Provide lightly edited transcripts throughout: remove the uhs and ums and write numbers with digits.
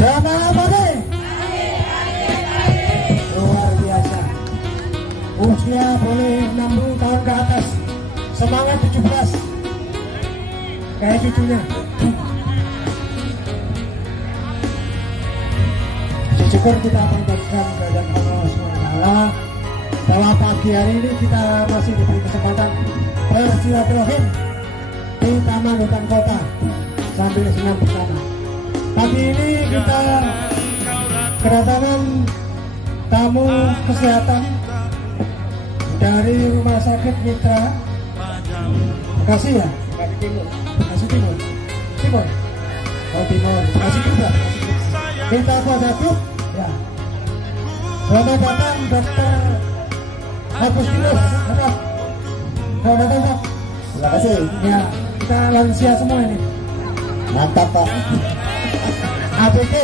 Semangat pagi. Luar biasa. Usia boleh 60 tahun ke atas. Semangat 17. Kayak cucunya. Syukur kita panjatkan kepada Allah SWT bahwa pagi hari ini kita masih diberi kesempatan bersilaturahim di Taman Hutan Kota sambil senam bersama. Pagi ini kita kedatangan tamu kesehatan dari Rumah Sakit Mitra Bekasi ya? Bekasi Timur. Timur. Oh Timur. Bekasi Timur. Kita pada grup ya. Selamat datang Dokter Agustinus. Selamat datang Pak. Terima kasih. Ya, kita lansia semua ini. Mantap Pak. ABG.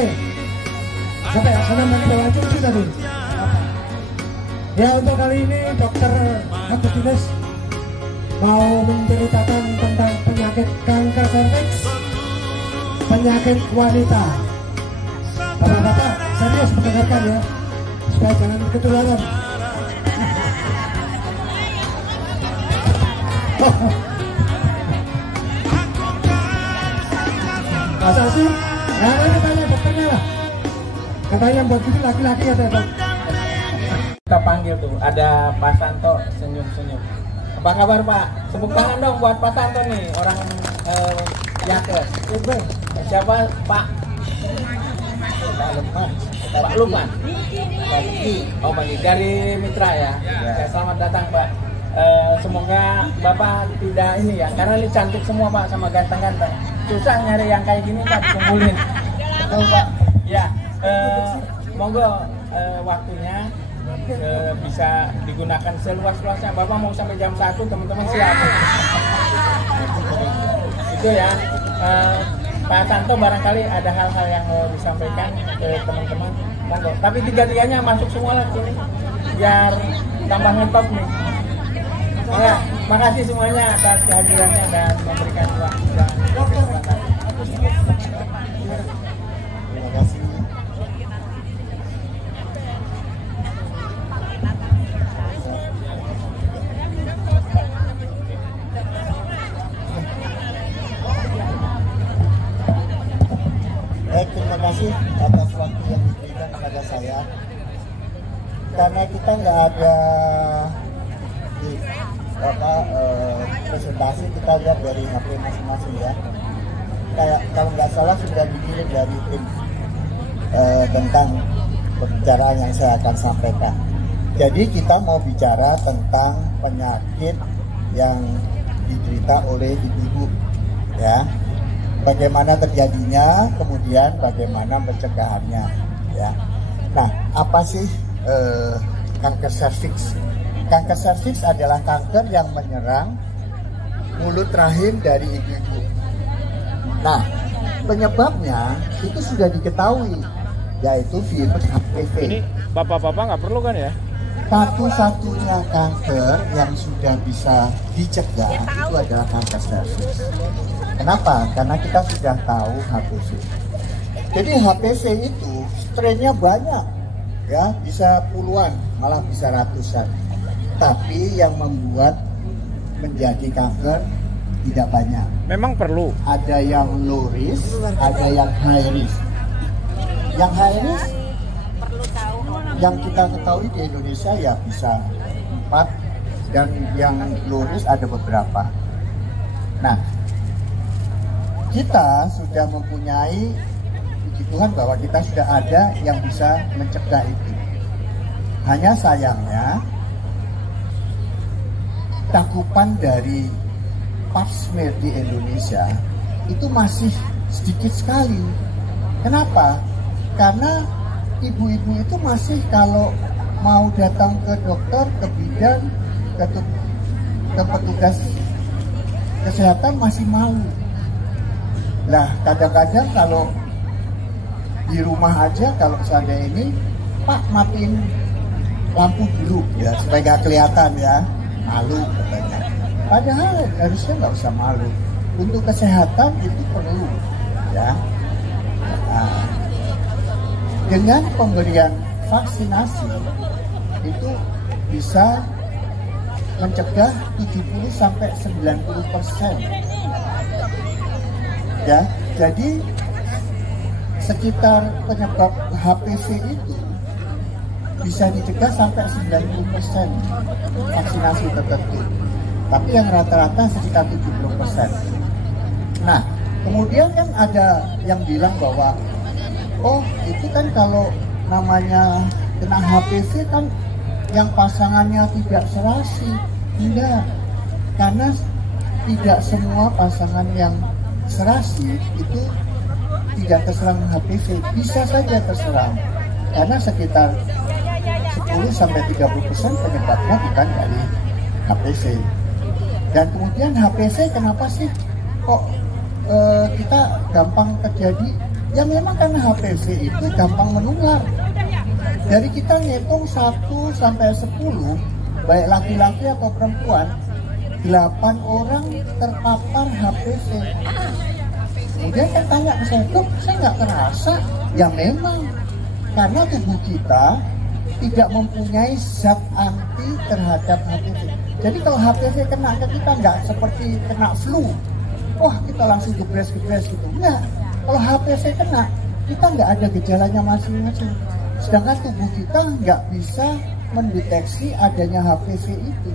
Sampai ya, sana nanti bawa cuci tadi. Ya, untuk kali ini Dokter Agustinus mau menceritakan tentang penyakit kanker serviks, penyakit wanita. Bapak-bapak serius mendengarkan ya, supaya jangan ketularan. Masa sih? Nah, ini tanya dokternya lah. Katanya buat gitu laki-laki ya dok. Kita panggil tuh, ada Pak Santo senyum-senyum. Apa kabar Pak? Tepuk tangan dong buat Pak Santo nih, orang Yakes. Siapa Pak? Pak Lukman. Pak Diki. Oh Pak Diki dari Mitra ya. Ya. Selamat datang Pak. Semoga Bapak tidak ini ya, karena ini cantik semua Pak sama ganteng-ganteng. Susah nyari yang kayak gini Pak, dikumpulin. Betul Pak. Ya. Monggo waktunya bisa digunakan seluas-luasnya. Bapak mau sampai jam 1, teman-teman siap. Itu ya. Pak Santo barangkali ada hal-hal yang mau disampaikan ke teman-teman. Tapi tiga-tiganya masuk semua lah sini biar tambah ngetop nih. Nah, makasih semuanya atas kehadirannya dan memberikan waktu dan kesempatan. Terima kasih. Terima kasih atas waktu yang diberikan kepada saya. Karena kita nggak ada presentasi, kita lihat dari HP masing-masing ya. Kayak kalau nggak salah sudah dikirim dari tim tentang pembicaraan yang saya akan sampaikan. Jadi kita mau bicara tentang penyakit yang diderita oleh ibu-ibu ya. Bagaimana terjadinya, kemudian bagaimana pencegahannya ya. Nah, apa sih kanker serviks? Kanker serviks adalah kanker yang menyerang mulut rahim dari ibu-ibu. Nah, penyebabnya itu sudah diketahui, yaitu virus HPV. Ini bapak-bapak nggak perlu kan ya? Satu-satunya kanker yang sudah bisa dicegah itu adalah kanker serviks. Kenapa? Karena kita sudah tahu HPV. Jadi HPV itu strainnya banyak, ya bisa puluhan, malah bisa ratusan. Tapi yang membuat menjadi kanker tidak banyak. Memang perlu. Ada yang low risk, ada yang high risk. Yang high risk, yang kita ketahui di Indonesia ya bisa 4, dan yang low risk ada beberapa. Nah, kita sudah mempunyai, puji Tuhan bahwa kita sudah ada yang bisa mencegah itu. Hanya sayangnya cakupan dari pap smear di Indonesia itu masih sedikit sekali. Kenapa? Karena ibu-ibu itu masih kalau mau datang ke dokter, ke bidan, ke petugas kesehatan masih malu. Nah, kadang-kadang kalau di rumah aja, kalau misalnya ini, Pak matiin lampu dulu ya supaya nggak kelihatan ya, malu katanya. Padahal harusnya nggak usah malu. Untuk kesehatan itu perlu ya. Nah, dengan pemberian vaksinasi itu bisa mencegah 70-90%. Ya, jadi sekitar penyebab HPV itu bisa dicegah sampai 90% vaksinasi tertentu. Tapi yang rata-rata sekitar 70%. Nah, kemudian kan ada yang bilang bahwa oh itu kan kalau namanya kena HPV kan yang pasangannya tidak serasi. Enggak, karena tidak semua pasangan yang serasi itu tidak terserang HPV. Bisa saja terserang, karena sekitar 10-30% penyebabnya bukan dari HPV. Dan kemudian HPV kenapa sih kok kita gampang terjadi? Ya memang karena HPV itu gampang menular. Dari kita ngitung 1 sampai 10, baik laki-laki atau perempuan, 8 orang terpapar HPV. Kemudian kan tanya ke saya, dok, saya nggak kerasa. Ya memang, karena tubuh kita tidak mempunyai zat anti terhadap HPV. Jadi kalau HPV kena ke kita nggak seperti kena flu, wah kita langsung gebres-gebres gitu. Enggak, kalau HPV kena, kita nggak ada gejalanya masing-masing. Sedangkan tubuh kita nggak bisa mendeteksi adanya HPV itu.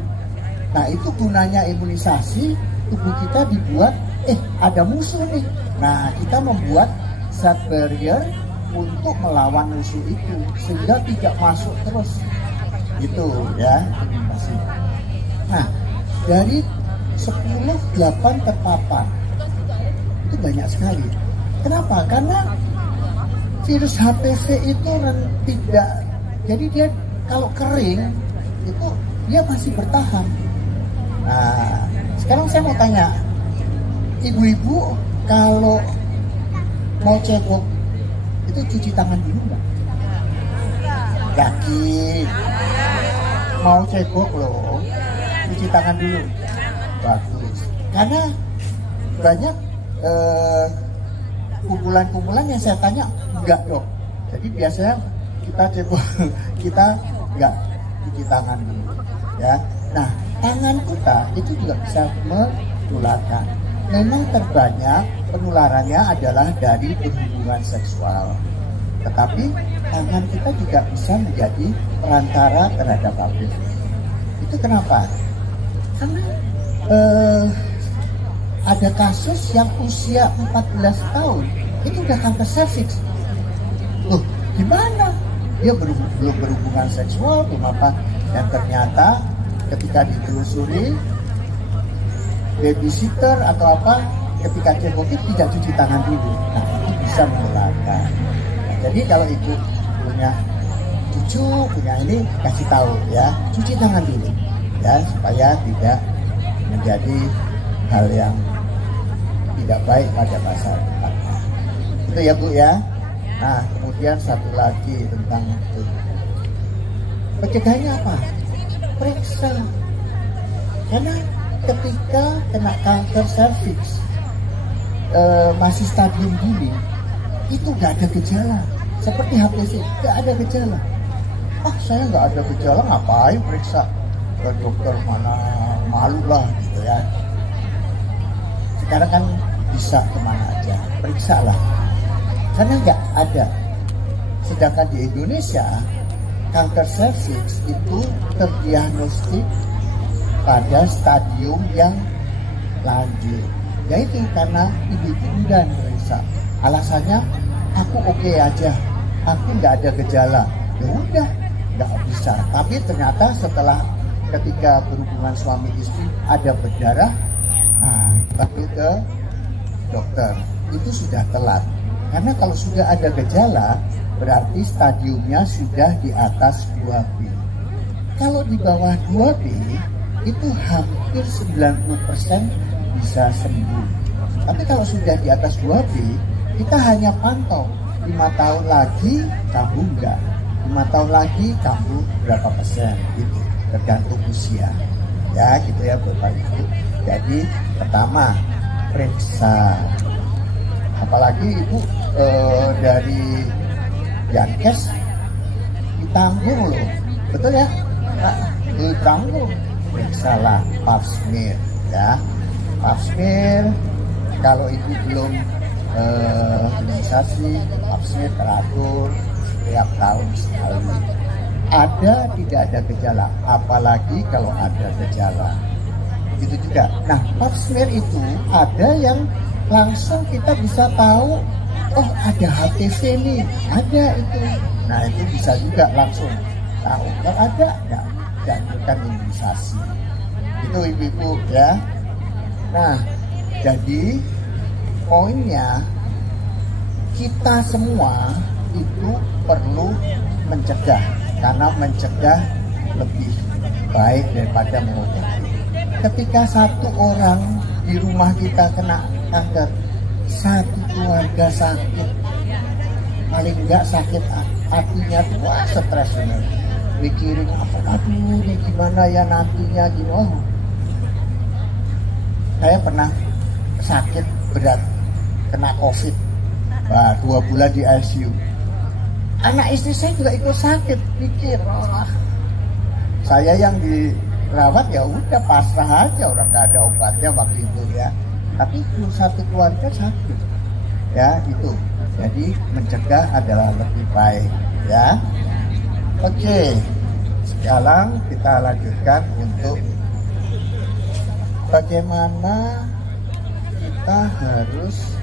Nah itu gunanya imunisasi, tubuh kita dibuat, ada musuh nih. Nah kita membuat zat barrier untuk melawan musuh itu sehingga tidak masuk terus. Gitu ya imunisasi. Nah dari 10, 8 terpapar itu banyak sekali. Kenapa? Karena virus HPV itu tidak, jadi dia kalau kering itu dia masih bertahan. Nah sekarang saya mau tanya, ibu-ibu kalau mau cebok itu cuci tangan dulu nggak? Yakin? Mau cebok loh, cuci tangan dulu. Bagus. Karena banyak kumpulan-kumpulan yang saya tanya, enggak dok. Jadi biasanya kita cebok, kita enggak cuci tangan dulu. Ya. Nah, tangan kita itu juga bisa menularkan. Memang terbanyak penularannya adalah dari berhubungan seksual. Tetapi tangan kita juga bisa menjadi perantara terhadap HPV. Itu kenapa? Karena ada kasus yang usia 14 tahun itu udah kanker serviks. Loh, gimana? Dia belum berhubungan seksual, belum apa? Dan ternyata ketika ditelusuri, babysitter atau apa, ketika cebokin tidak cuci tangan dulu. Nah, itu bisa menularkan. Nah, jadi kalau ibu punya cucu, punya ini, kasih tahu ya, cuci tangan dulu ya, supaya tidak menjadi hal yang tidak baik pada masa depannya. Itu ya Bu ya. Nah, kemudian satu lagi tentang itu. Pencegahannya apa? Periksa. Karena ketika kena kanker serviks masih stadium dini, itu nggak ada gejala. Seperti HPV, nggak ada gejala. Saya nggak ada gejala, ngapain periksa ke dokter, mana malu lah gitu ya. Sekarang kan bisa kemana aja, periksa lah. Karena nggak ada. Sedangkan di Indonesia, kanker serviks itu terdiagnostik pada stadium yang lanjut. Yaitu karena ibu-ibu dan periksa. Alasannya, aku oke aja, aku nggak ada gejala. Ya udah, nggak bisa. Tapi ternyata setelah ketika berhubungan suami istri ada berdarah, baru ke dokter. Itu sudah telat. Karena kalau sudah ada gejala, berarti stadiumnya sudah di atas 2B. Kalau di bawah 2B, itu hampir 90% bisa sembuh. Tapi kalau sudah di atas 2B, kita hanya pantau 5 tahun lagi kambuh enggak, 5 tahun lagi kambuh berapa persen gitu, tergantung usia. Ya gitu ya Bapak Ibu. Jadi pertama periksa, apalagi Ibu dari Yankes ditanggung loh, betul ya? Nah, ditanggung. Salah pap smear ya, pap smear kalau itu belum imunisasi, pap smear teratur setiap tahun sekali. Ada tidak ada gejala, apalagi kalau ada gejala. Itu juga. Nah, pap smear itu ada yang langsung kita bisa tahu, oh ada HPV nih, ada itu. Nah itu bisa juga langsung tahu. Kalau ada, ya jangan imunisasi. Itu ibu-ibu ya. Nah, jadi poinnya kita semua itu perlu mencegah, karena mencegah lebih baik daripada mengobati. Ketika satu orang di rumah kita kena kanker, satu keluarga sakit, paling enggak sakit hatinya tuh, wah stres bener, mikirin apa, aduh ini gimana ya nantinya gitu. Oh, saya pernah sakit berat, kena COVID, wah 2 bulan di ICU. Anak istri saya juga ikut sakit, pikir, wah saya yang dirawat ya udah pasrah aja, orang nggak ada obatnya waktu itu ya. Tapi satu keluarga sakit, ya itu. Jadi mencegah adalah lebih baik, ya. Oke, sekarang kita lanjutkan untuk bagaimana kita harus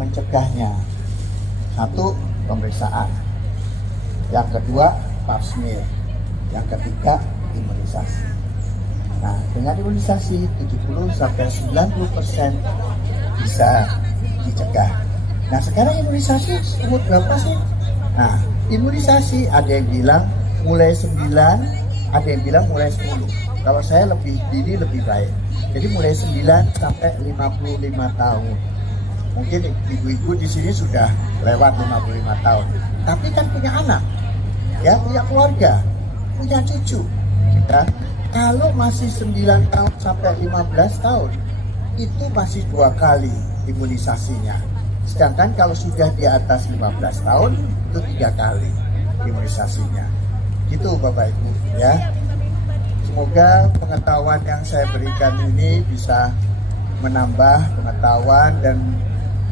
mencegahnya. Satu, pemeriksaan. Yang kedua, pap smear. Yang ketiga, imunisasi. Nah, dengan imunisasi 70-90% bisa dicegah. Nah, sekarang imunisasi umur berapa sih? Nah, imunisasi ada yang bilang mulai 9, ada yang bilang mulai 10. Kalau saya lebih dini lebih baik. Jadi mulai 9 sampai 55 tahun. Mungkin ibu-ibu di sini sudah lewat 55 tahun. Tapi kan punya anak, ya punya keluarga, punya cucu. Kita kalau masih 9 tahun sampai 15 tahun, itu masih 2 kali imunisasinya. Sedangkan kalau sudah di atas 15 tahun, itu 3 kali imunisasinya. Gitu Bapak Ibu ya. Semoga pengetahuan yang saya berikan ini bisa menambah pengetahuan dan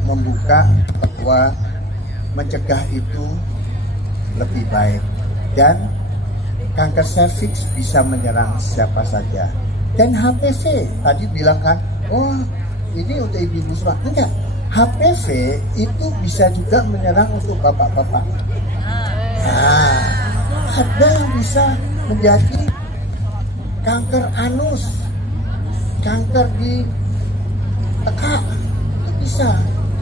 membuka bahwa mencegah itu lebih baik. Dan kanker serviks bisa menyerang siapa saja. Dan HPV tadi bilang kan, oh ini untuk ibu-ibu semua. Enggak, HPV itu bisa juga menyerang untuk bapak-bapak. Nah, ada yang bisa menjadi kanker anus, kanker di tekak, itu bisa.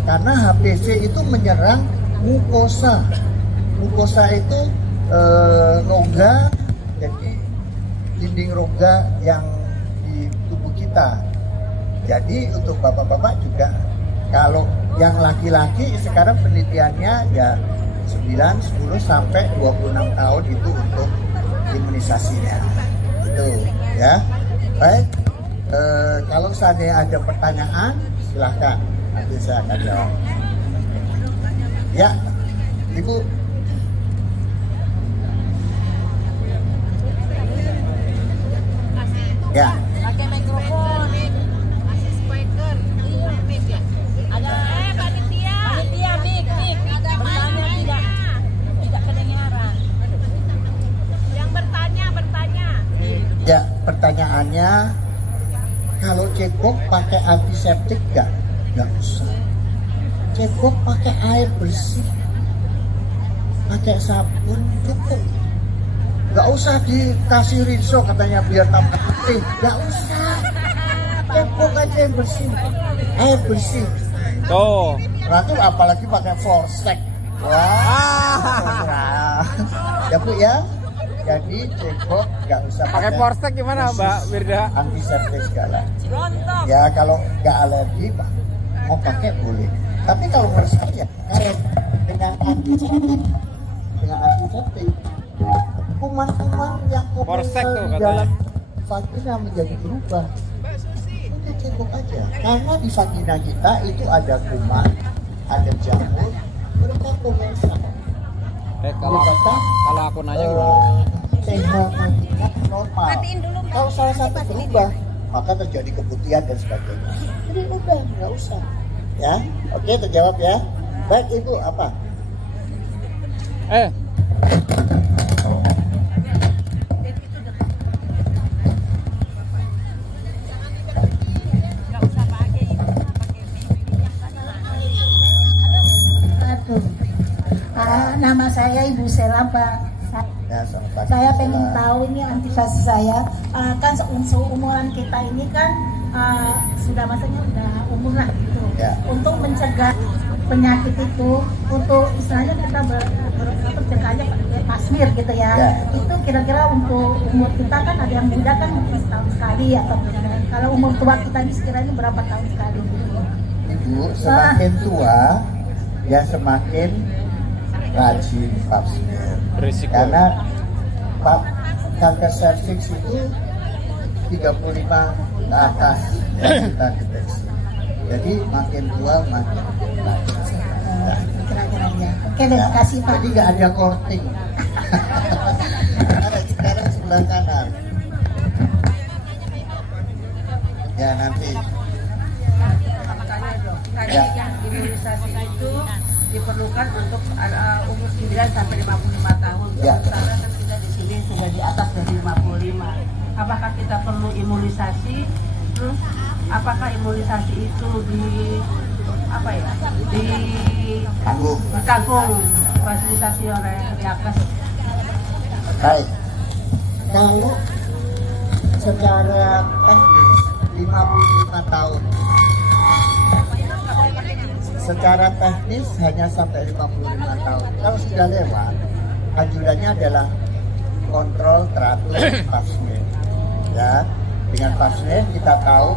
Karena HPV itu menyerang mukosa. Mukosa itu rongga, jadi dinding rongga yang di tubuh kita. Jadi untuk bapak-bapak juga, kalau yang laki-laki sekarang penelitiannya ya 9, 10 sampai 26 tahun itu untuk imunisasinya. Itu ya. Baik, kalau seandainya ada pertanyaan silahkan, nanti saya akan jawab. Ya, Ibu. Ya. Pakai mikrofon, kasih speaker, mic ya. Ada panitia, mic. Bertanya tidak kedengaran. Yang bertanya. Ya, pertanyaannya, kalau cebok pakai antiseptik nggak? Nggak usah. Cebok pakai air bersih, pakai sabun cukup. Nggak usah dikasih rinso katanya biar tambah putih. Nggak usah. Cebok aja yang bersih, air bersih. Tuh. Nanti apalagi pakai forstek. Wah. Ya Bu ya. Jadi cebok nggak usah Pakai forstek gimana Mbak Wirda? Antiseptik segala. Rontok. Ya kalau nggak alergi Pak, mau pakai boleh. Tapi kalau menurut saya kalau dengan antiseptik, kuman-kuman yang Forstek tuh di katanya. dalam vagina menjadi berubah. Udah cebok aja. Karena di vagina kita itu ada kuman, ada jamur, mereka komentar. Kalau aku nanya gimana? pH-nya normal. Matiin dulu, Mbak. Kalau salah satu berubah, maka terjadi keputihan dan sebagainya. Jadi udah nggak usah. Ya, oke, terjawab ya. Baik, Ibu apa? Aduh. Nama saya Ibu Sela, Pak. Ya, sama Pak. Saya pengen tahu ini antisipasi saya. Kan seumuran kita ini kan sudah masanya udah umur lah gitu. Ya. Untuk mencegah penyakit itu, untuk istilahnya kita mencegahnya pakai pasmir gitu ya. Ya. Itu kira-kira untuk umur kita kan ada yang muda kan mungkin setahun sekali atau kalau umur tua kita ini sekiranya berapa tahun sekali gitu. Ibu semakin tua ya semakin rajin pap smear. Berisiko. Karena kanker serviks itu 35 ke atas yang kita deteksi. Jadi makin tua makin rajin. Nah, Kira-kiranya. Oke, terima kasih Pak. jadi nggak ada courting. Sekarang sebelah kanan. Ya nanti. Makanya dok, Ya. yang imunisasi itu diperlukan untuk umur 9 sampai 55 tahun. Ya. Sementara kan kita di sini sudah di atas dari 55. Apakah kita perlu imunisasi? Terus apakah imunisasi itu ditanggung fasilitasi oleh Yakes? Baik. Kalau secara teknis 55 tahun. Secara teknis hanya sampai 55 tahun. Kalau sudah lewat, anjurannya adalah kontrol teratur pap smear. Ya, dengan pap smear kita tahu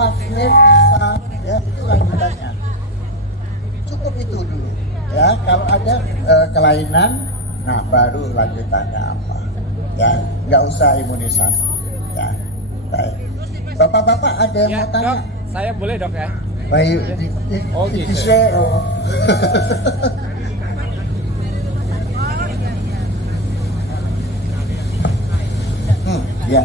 pap smear bisa, ya itu lanjutannya. Cukup itu dulu. Ya, kalau ada kelainan, nah baru lanjutannya apa. Ya, nggak usah imunisasi. Ya, baik. Bapak-bapak ada yang mau tanya? Dok, saya boleh dok ya? Baik, Oh, gitu. di-share. Ya.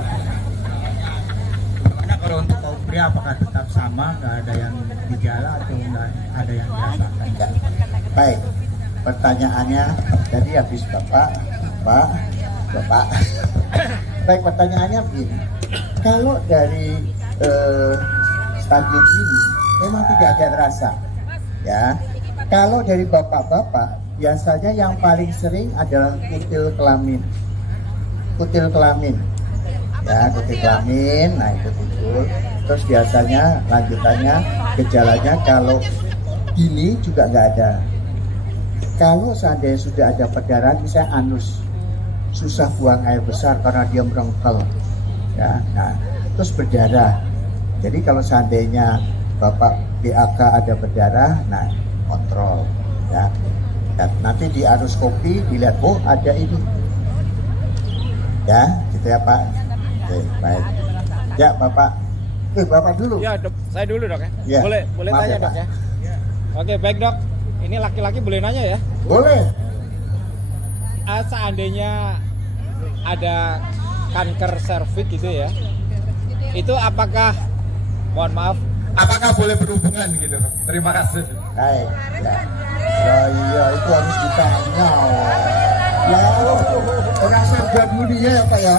Bagaimana kalau untuk kaum pria apakah tetap sama, nggak ada yang gejala atau nggak ada yang dirasakan? Ya. Baik, pertanyaannya tadi habis Bapak. Baik, pertanyaannya begini. Kalau dari stadium ini memang tidak ada rasa, ya. Kalau dari bapak-bapak biasanya yang paling sering adalah kutil kelamin, ya kutil kelamin. Nah itu timbul. Terus biasanya lanjutannya gejalanya kalau gini juga nggak ada. Kalau seandainya sudah ada perdarahan, misalnya anus, susah buang air besar karena dia merengkel, ya. Nah terus berdarah. Jadi kalau seandainya Bapak BAK ada berdarah, nah kontrol, ya. Dan nanti di anuskopi dilihat, oh ada ini, ya, gitu ya Pak. Oke, baik. Ya Bapak, Bapak dulu. Ya dok, saya dulu dok ya. Ya. Boleh Maaf tanya ya, dok Pak. ya. Oke baik dok. Ini laki-laki boleh nanya ya? Boleh. Seandainya ada kanker serviks gitu ya, itu apakah, mohon maaf, apakah boleh berhubungan gitu? Terima kasih. Baik, ya. Ya iya itu harus ditanya. Ya, orang sabda mulia ya Pak ya.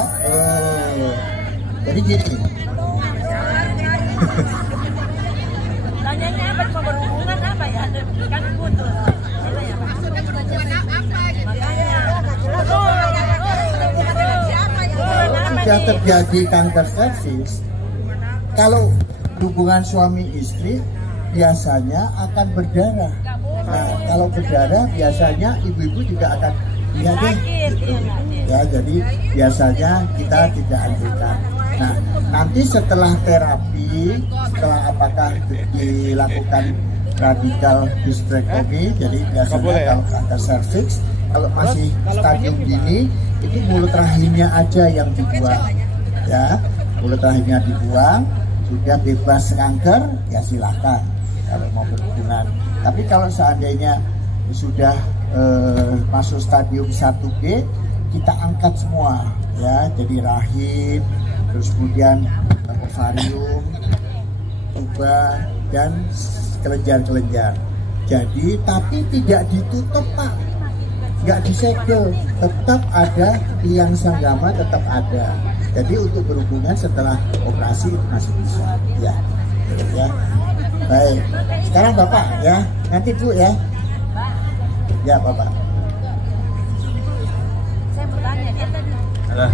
Jadi gini. Tanyanya apa? Cuma berhubungan apa ya? Kan putus. Apa ya, Pak? Sudah terjadi kanker serviks, kalau hubungan suami istri biasanya akan berdarah. Nah, kalau berdarah biasanya ibu-ibu juga akan lihat deh. Ya, jadi biasanya kita tidak anjurkan. Nah, nanti setelah terapi, setelah apakah dilakukan radikal hysterectomy, jadi biasanya kalau kanker serviks, kalau masih stadium dini, itu mulut rahimnya aja yang dibuang, ya, mulut rahimnya dibuang, sudah bebas kanker, ya silakan kalau mau berhubungan. Tapi kalau seandainya sudah masuk stadium 1B, kita angkat semua ya, jadi rahim, terus kemudian ovarium, tuba, dan kelenjar-kelenjar. Jadi tapi tidak ditutup Pak, nggak disegel, tetap ada tiang sanggama, tetap ada. Jadi untuk berhubungan setelah operasi itu masih bisa ya. Baik, sekarang Bapak ya, nanti Bu ya. Ya Bapak. Saya bertanya dia tadi. Nah,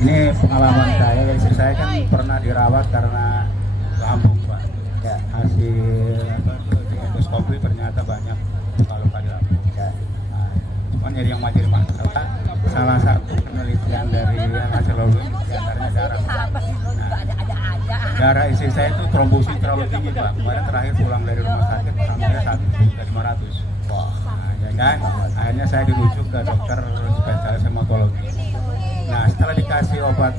ini pengalaman saya, istri saya kan pernah dirawat karena lambung Pak. Ya. Hasil di endoskopi ternyata banyak luka-luka di lambung. Ya. Nah, cuman yang menjadi masalah, salah satu penelitian dari hasil lalu diantaranya darah. Darah istri saya itu trombosit terlalu tinggi Pak. Kemarin terakhir pulang dari rumah sakit sampai 1.500. Nah, ya kan? Akhirnya saya dirujuk ke dokter spesialis hematologi. Nah, setelah dikasih obat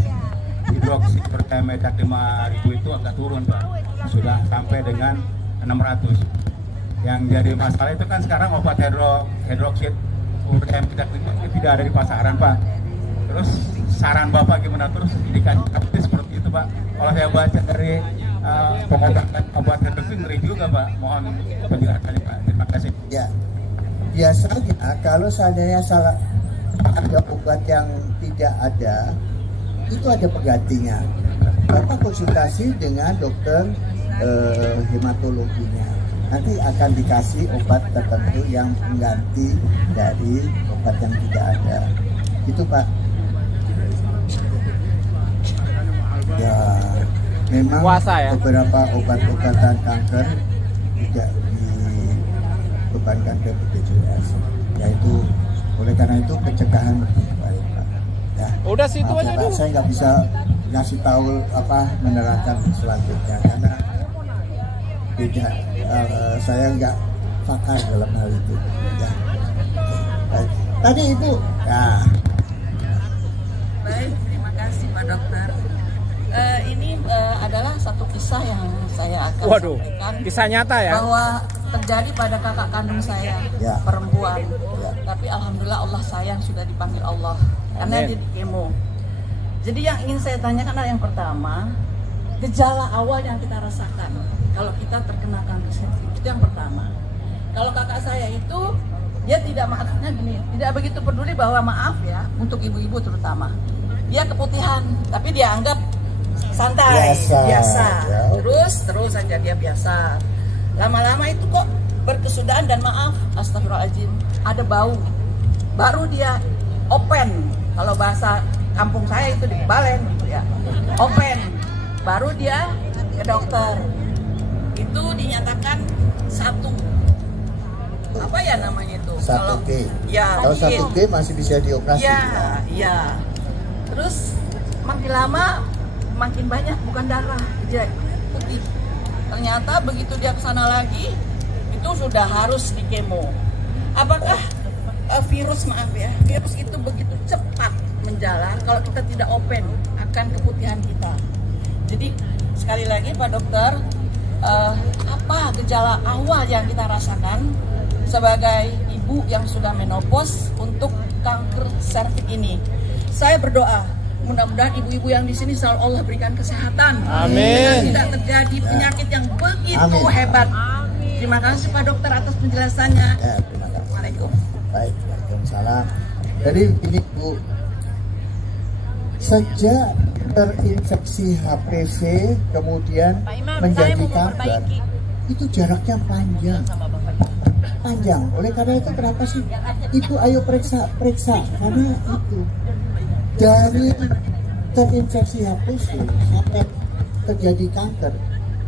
hidroksikloroquine 5.000 itu agak turun Pak. Sudah sampai dengan 600. Yang jadi masalah itu kan sekarang obat hidroksikloroquine tidak ada di pasaran Pak. Terus saran Bapak gimana, terus dikasih seperti itu Pak? Kalau saya baca dari pengobatan obat hidroksikloroquine ngeri juga Pak. Mohon penjelasannya Pak. Terima kasih. Ya, biasanya kalau seandainya salah ada obat yang tidak ada, itu ada penggantinya. Bapak konsultasi dengan dokter hematologinya. Nanti akan dikasih obat tertentu yang pengganti dari obat yang tidak ada. Itu Pak. Ya, memang beberapa obat-obatan kanker tidak dibebankan ke BPJS, yaitu oleh karena itu pencegahan lebih baik Pak. Ya. Udah situ aja dulu. Saya nggak bisa ngasih tahu menerangkan selanjutnya karena beda. Saya nggak pakar dalam hal itu. Ya. Baik. Tadi Ibu. Ya. Baik, terima kasih Pak Dokter. Ini adalah satu kisah yang saya akan sampaikan. Kisah nyata ya? Bahwa terjadi pada kakak kandung saya, Ya. perempuan. Ya. Tapi alhamdulillah Allah sayang, sudah dipanggil Allah. Karena dia di kemo. Jadi yang ingin saya tanyakan adalah yang pertama, gejala awal yang kita rasakan kalau kita terkena kanker cervix. Itu yang pertama. Kalau kakak saya itu, dia tidak, maksudnya gini, tidak begitu peduli bahwa maaf ya, untuk ibu-ibu terutama. Dia keputihan, tapi dia anggap santai, biasa. Ya. Terus saja dia biasa. Lama-lama itu kok berkesudahan dan maaf, astagfirullahaladzim, ada bau. Baru dia open, kalau bahasa kampung saya itu dibalen gitu ya. Open, baru dia ke dokter. Itu dinyatakan satu, apa ya namanya itu? 1G. Ya, Kalau 1G masih bisa dioperasi. Ya. Terus makin lama makin banyak, bukan darah, dia putih. Ternyata begitu dia kesana lagi, itu sudah harus di kemo. Apakah virus itu begitu cepat menjalar kalau kita tidak open akan keputihan kita? Jadi sekali lagi Pak Dokter, apa gejala awal yang kita rasakan sebagai ibu yang sudah menopause untuk kanker serviks ini? Saya berdoa mudah-mudahan ibu-ibu yang di sini selalu Allah berikan kesehatan. Amin. Tidak terjadi penyakit yang begitu hebat. Terima kasih Pak Dokter atas penjelasannya. Ya, terima kasih. Assalamualaikum. Baik, waalaikumsalam. Jadi ini Bu, sejak terinfeksi HPV kemudian menjadi kanker, itu jaraknya panjang. Oleh karena itu kenapa sih Ibu ayo periksa karena itu dari terinfeksi HPV sampai terjadi kanker,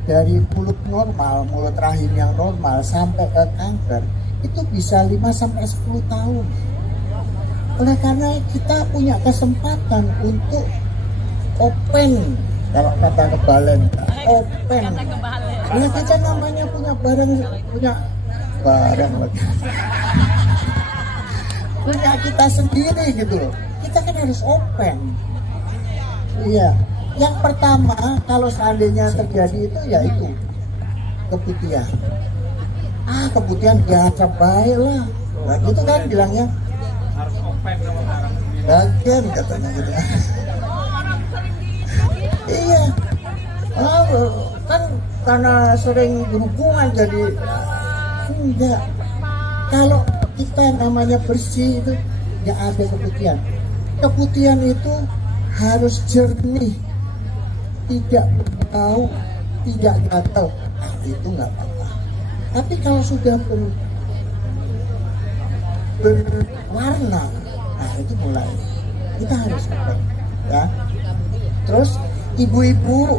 dari mulut normal, mulut rahim yang normal sampai ke kanker itu bisa 5-10 tahun. Oleh karena kita punya kesempatan untuk open, kalau kata kebalen, open. Nah, kita namanya punya barang lagi. Punya kita sendiri gitu loh. Kita kan harus open. Iya. Yang pertama kalau seandainya terjadi itu yaitu keputihan. Keputihan biasa baik lah. Nah gitu kan bilangnya. Harus open sama orang. Bagian katanya gitu. Iya. Kan karena sering berhubungan jadi enggak. Kalau kita namanya bersih itu nggak ada keputihan. Keputihan itu harus jernih, tidak bau, tidak gatal. Nah, itu nggak apa-apa. Tapi kalau sudah berwarna, nah itu mulai kita harus open, ya. Terus ibu-ibu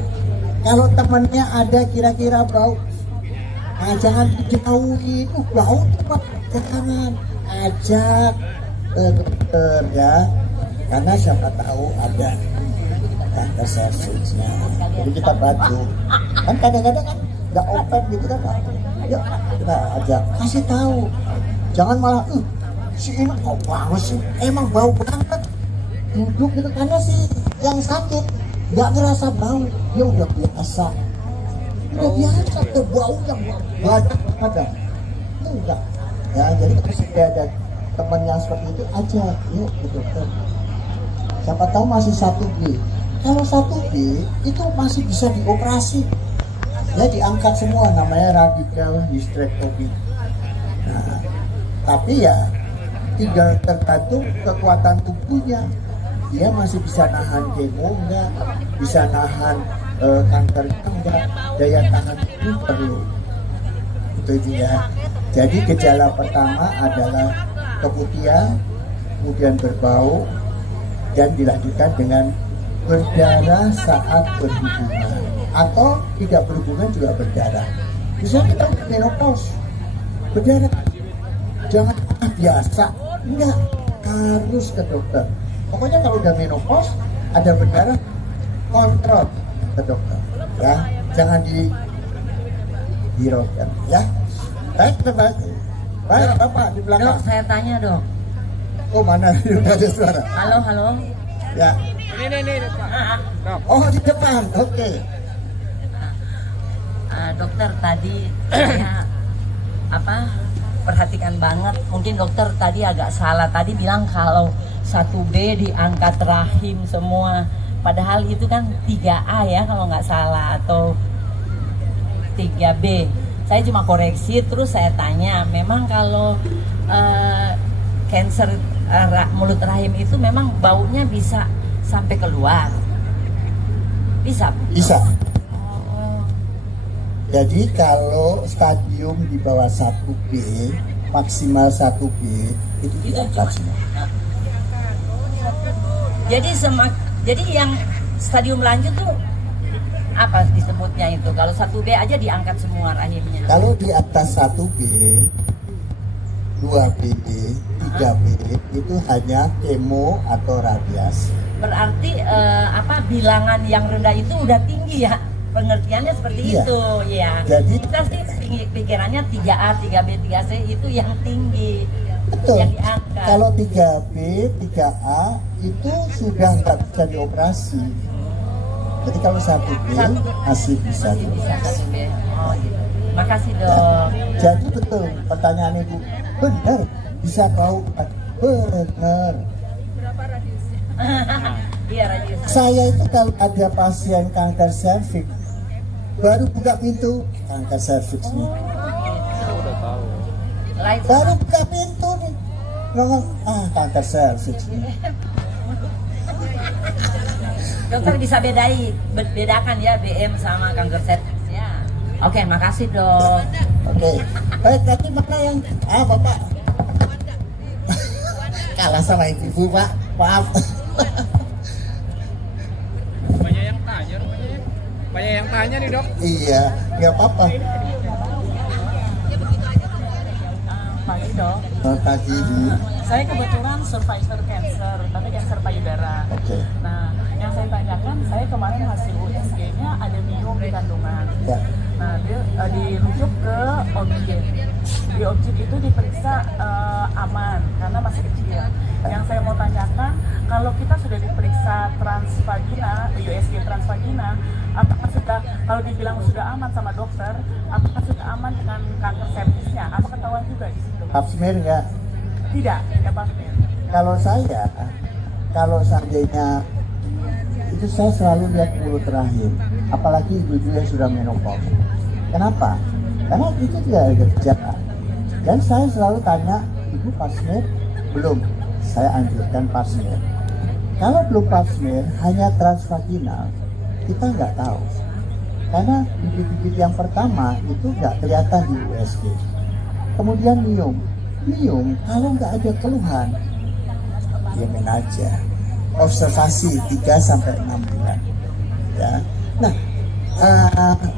kalau temannya ada kira-kira bau, nah, jangan dijauhi, itu bau cepat, jangan, ajak ke dokter ya, karena siapa tahu ada kanker serviksnya. Jadi kita bantu, kan kadang-kadang kan nggak open gitu kan, ayo kita ajak, kasih tahu, jangan malah si ini bau banget sih, emang bau banget, duduk gitu, karena si yang sakit nggak ngerasa bau, dia udah biasa tuh bau yang banyak ada, enggak ya. Jadi kalau sudah ada teman yang seperti itu aja, yuk ke dokter, siapa tahu masih 1B. Kalau 1B itu masih bisa dioperasi ya, diangkat semua, namanya radical hysterectomy. Nah, tapi ya tinggal tergantung kekuatan tubuhnya, dia masih bisa nahan kemo enggak, bisa nahan kanker enggak, daya tahan tubuh perlu. Itu dia. Jadi gejala pertama adalah keputihan, kemudian berbau, dan dilanjutkan dengan berdarah saat berhubungan atau tidak berhubungan juga berdarah. Misalnya kita menopause, berdarah, jangan biasa, enggak, harus ke dokter. Pokoknya kalau udah menopause ada berdarah, kontrol ke dokter, ya, jangan dihiraukan, ya. Baik, Bapak di belakang. Dok, saya tanya dok. Oh mana? Udah ada suara. Halo. Ya. Ini Pak. Oh di depan, oke. Dokter tadi saya perhatikan banget. Mungkin dokter tadi agak salah. Tadi bilang kalau 1B diangkat rahim semua. Padahal itu kan 3A ya kalau nggak salah, atau 3B. Saya cuma koreksi, terus saya tanya, memang kalau kanker mulut rahim itu memang baunya bisa sampai keluar? Bisa? Bisa. Jadi kalau stadium di bawah 1B, maksimal 1B, itu diangkat semua. Jadi yang stadium lanjut tuh apa disebutnya itu? Kalau 1B aja diangkat semua rahimnya. Kalau di atas 1B, 2B, 3B itu hanya kemo atau radiasi. Berarti bilangan yang rendah itu udah tinggi ya? Pengertiannya seperti Iya. itu ya. Jadi kita sih pikirannya 3A, 3B, 3C itu yang tinggi. betul. Yang diangkat. Kalau 3B, 3A itu sudah nggak bisa dioperasi. Jadi kalau 1B masih bisa dioperasi. 1B. Oh gitu. Makasih dok. Jadi betul pertanyaan Ibu, benar bisa bau, benar. Berapa radiusnya? Iya radius. Saya itu kalau ada pasien kanker serviks, baru buka pintu kanker serviksnya, baru buka pintu nih, ngomong kanker serviksnya. Dokter bisa bedakan ya BM sama kanker serviks ya. Oke, makasih dok. Oke, baik, tadi mana yang Bapak kalah sama ibu Pak, maaf. Banyak yang tanya nih dok. Iya, nggak apa-apa. Pagi dok. Selamat pagi Bu. Saya kebetulan survivor cancer, tapi cancer payudara. Oke. Nah, yang saya tanyakan, saya kemarin hasil USG-nya ada miom di kandungan. Ya. Nah, dia dirujuk ke objek. Di objek itu diperiksa aman karena masih kecil. Yang saya mau tanyakan, kalau kita sudah diperiksa transvagina, USG transvagina, apakah sudah, kalau dibilang sudah aman sama dokter, apakah sudah aman dengan kanker servisnya? Apa ketahuan juga di situ? Pap smear nggak? Tidak pap smear. Kalau seandainya itu saya selalu lihat mulut rahim, apalagi ibu-ibu yang sudah menopause. Kenapa? Karena itu tidak ada gejala. Dan saya selalu tanya, ibu pap smear? Belum. Saya anjurkan pap smear. Kalau belum pap smear, hanya transvaginal, kita nggak tahu. Karena bibit-bibit yang pertama itu nggak kelihatan di USG. Kemudian mium kalau nggak ada keluhan, diamin aja. Observasi 3-6 bulan. Ya. Nah,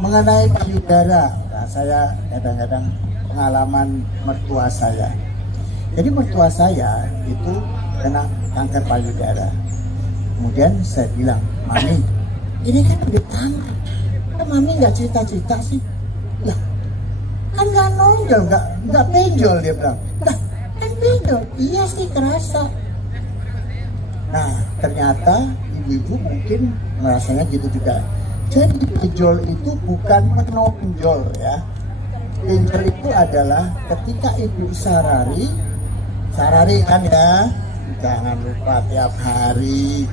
mengenai payudara, nah, saya kadang-kadang pengalaman mertua saya. Jadi mertua saya itu kena kanker payudara. Kemudian saya bilang, Mami, ini kan udah tamat. Kok Mami nggak cerita-cerita sih? Lah, kan nggak nonjol, nggak benjol, dia bilang. Lah, kan benjol. Iya sih, kerasa. Nah, ternyata ibu-ibu mungkin merasanya gitu juga. Jadi benjol itu bukan menonjol ya. Benjol itu adalah ketika ibu sarari kan ya, jangan lupa tiap hari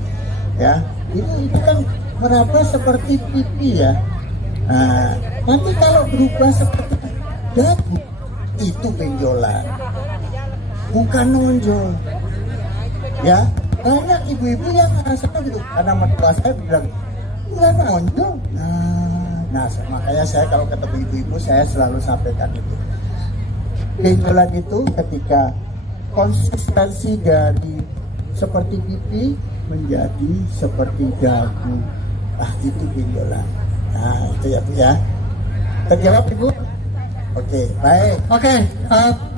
ya. Itu kan meraba seperti pipi ya. Nah, nanti kalau berubah seperti dagu, itu benjolan, bukan nonjol ya. Banyak ibu-ibu yang ngerasakan gitu, karena mertua saya bilang nggak nonjol. Nah, makanya saya kalau ketemu ibu-ibu saya selalu sampaikan itu. Benjolan itu ketika konsistensi dari seperti pipi menjadi seperti dagu, itu benjolan. Nah, itu ya Bu ya. Terjawab Ibu? Oke, baik. Oke,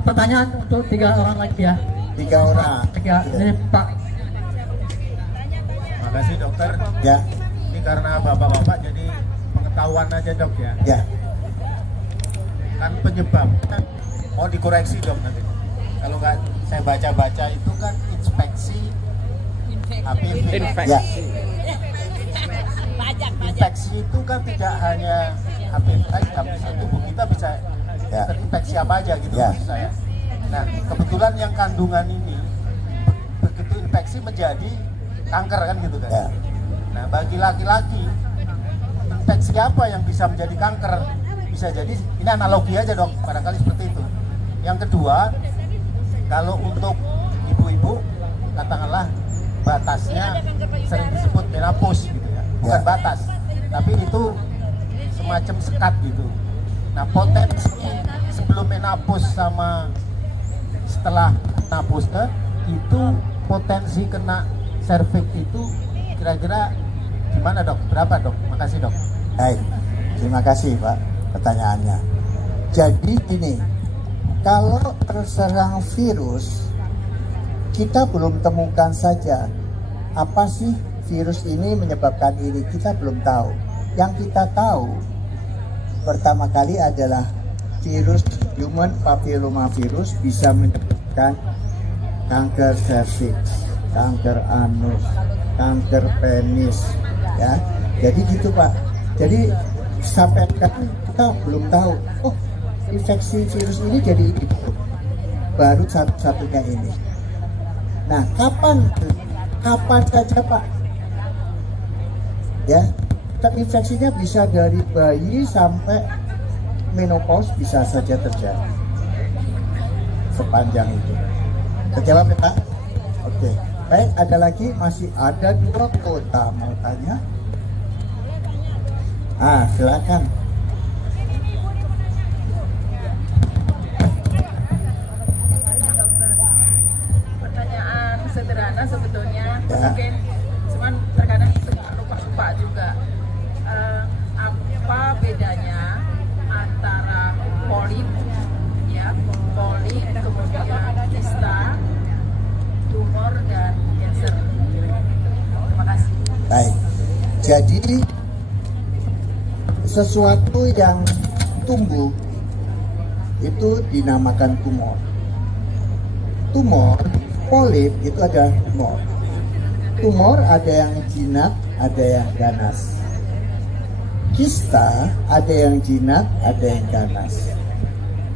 pertanyaan untuk 3 orang lagi ya. 3 orang. Ini Pak. Makasih dokter. Ya. Ini karena bapak-bapak jadi pengetahuan aja dok ya. Ya. Kan penyebabnya mau dikoreksi dok nanti. Kalau nggak saya baca-baca itu kan inspeksi HPV. Ya. Infeksi itu kan tidak hanya HPV, tapi tubuh kita bisa terinfeksi apa aja gitu maksud saya. Nah, kebetulan yang kandungan ini begitu infeksi menjadi kanker kan gitu kan. Nah, bagi laki-laki infeksi apa yang bisa menjadi kanker? Bisa jadi, ini analogi aja dong, barangkali seperti itu. Yang kedua, kalau untuk ibu-ibu katakanlah batasnya sering disebut menopause gitu ya, bukan batas, tapi itu semacam sekat gitu. Nah, potensi sebelum menopause sama setelah menopause itu potensi kena serviks itu kira-kira gimana dok? Berapa dok? Makasih dok. Baik, terima kasih Pak pertanyaannya. Jadi ini, kalau terserang virus, kita belum temukan saja apa sih virus ini menyebabkan ini, kita belum tahu. Yang kita tahu pertama kali adalah virus human papillomavirus bisa menyebabkan kanker serviks, kanker anus, kanker penis ya. Jadi gitu Pak. Jadi sampai sekarang kita belum tahu, oh infeksi virus ini jadi itu. Baru satu-satunya ini. Nah, kapan saja Pak? Ya, terinfeksinya bisa dari bayi sampai menopause bisa saja terjadi. Sepanjang itu. Terjawab ya Pak? Oke. Baik, ada lagi, masih ada 2 kota mau tanya. Silakan. Pertanyaan sederhana sebetulnya, mungkin cuman terkadang suka lupa juga. Apa bedanya antara polip, ya, polip, kemudian kista, tumor dan cancer? Terima kasih. Baik. Jadi sesuatu yang tumbuh itu dinamakan tumor. Tumor, polip itu adalah tumor. Tumor ada yang jinak, ada yang ganas. Kista ada yang jinak, ada yang ganas.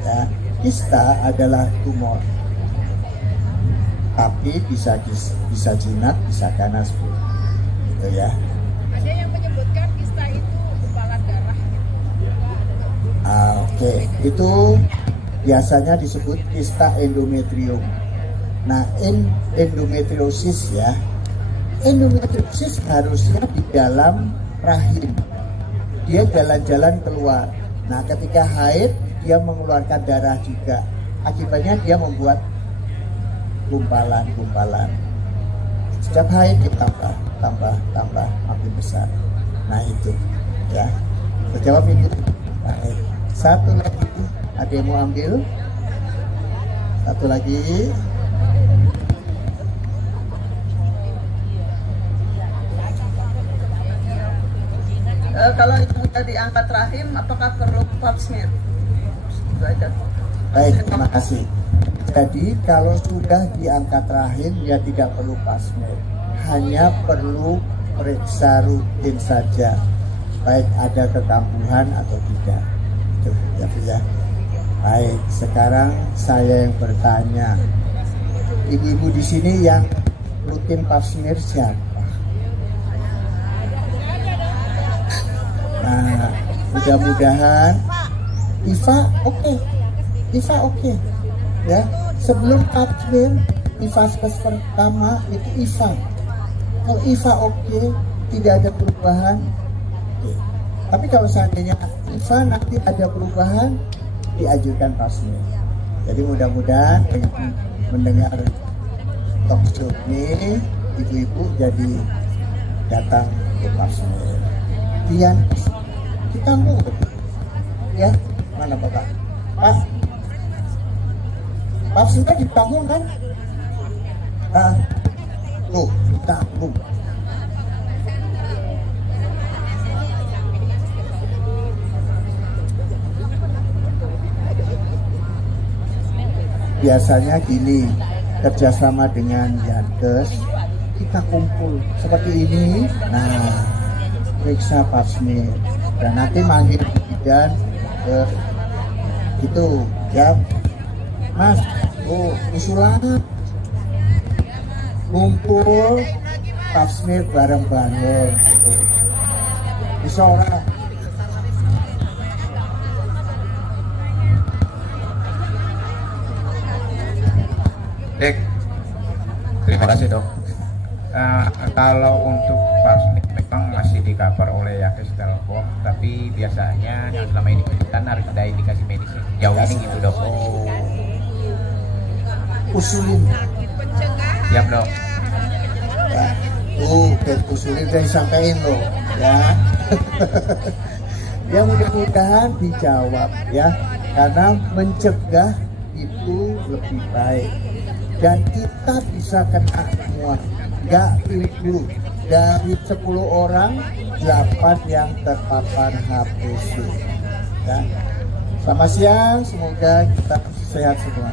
Ya, kista adalah tumor. tapi bisa jinak, bisa ganas, Bu. Gitu ya. Ada yang menyebutkan kista itu gumpalan darah. Oke, itu biasanya disebut kista endometrium. Nah, endometriosis ya. Endometriosis harusnya di dalam rahim. Dia jalan-jalan keluar. Nah, ketika haid dia mengeluarkan darah juga. Akibatnya dia membuat gumpalan-gumpalan. Setiap haid tambah makin besar. Nah, itu ya. Terjawab ini. Baik. Satu lagi, ada yang mau ambil? Satu lagi. Kalau itu sudah diangkat rahim, apakah perlu pap smear? Itu aja. Baik, terima kasih. Jadi kalau sudah diangkat rahim ya tidak perlu pap smear, hanya perlu periksa rutin saja, baik ada kekambuhan atau tidak. Itu ya. Baik, sekarang saya yang bertanya, ibu-ibu di sini yang rutin pap smear siapa? Nah, mudah-mudahan Iva oke. Ya, sebelum pap smear Iva pertama itu Iva. Kalau Iva oke, tidak ada perubahan. Oke. Tapi kalau seandainya Iva nanti ada perubahan, diajukan pap smear. Jadi mudah-mudahan dengan mendengar talk show ini, ibu-ibu jadi datang ke pap smear. Kian kita mau ya, mana Bapak? Pak sudah dibangun kan? Tuh ditanggung. Biasanya gini, kerjasama dengan Yankes, kita kumpul seperti ini. Nah, periksa pap smear dan nanti manggil bidan ke gitu ya, Mas. Usulan kumpul pap smear bareng-bareng gitu. Bisa orang. Dek, terima kasih dok. Kalau untuk pap smear memang masih di-cover oleh Yankes Telkom, tapi biasanya yang selama ini kan harus ada indikasi medis. Jauh ini gitu dok. Usulin. Siap dok. Ya. Usulin udah disampaikan loh ya. Ya mudah-mudahan dijawab ya, karena mencegah itu lebih baik dan kita bisa kena semua. Nggak itu dari 10 orang 8 yang terpapar HPV ya. Selamat siang, semoga kita sehat semua.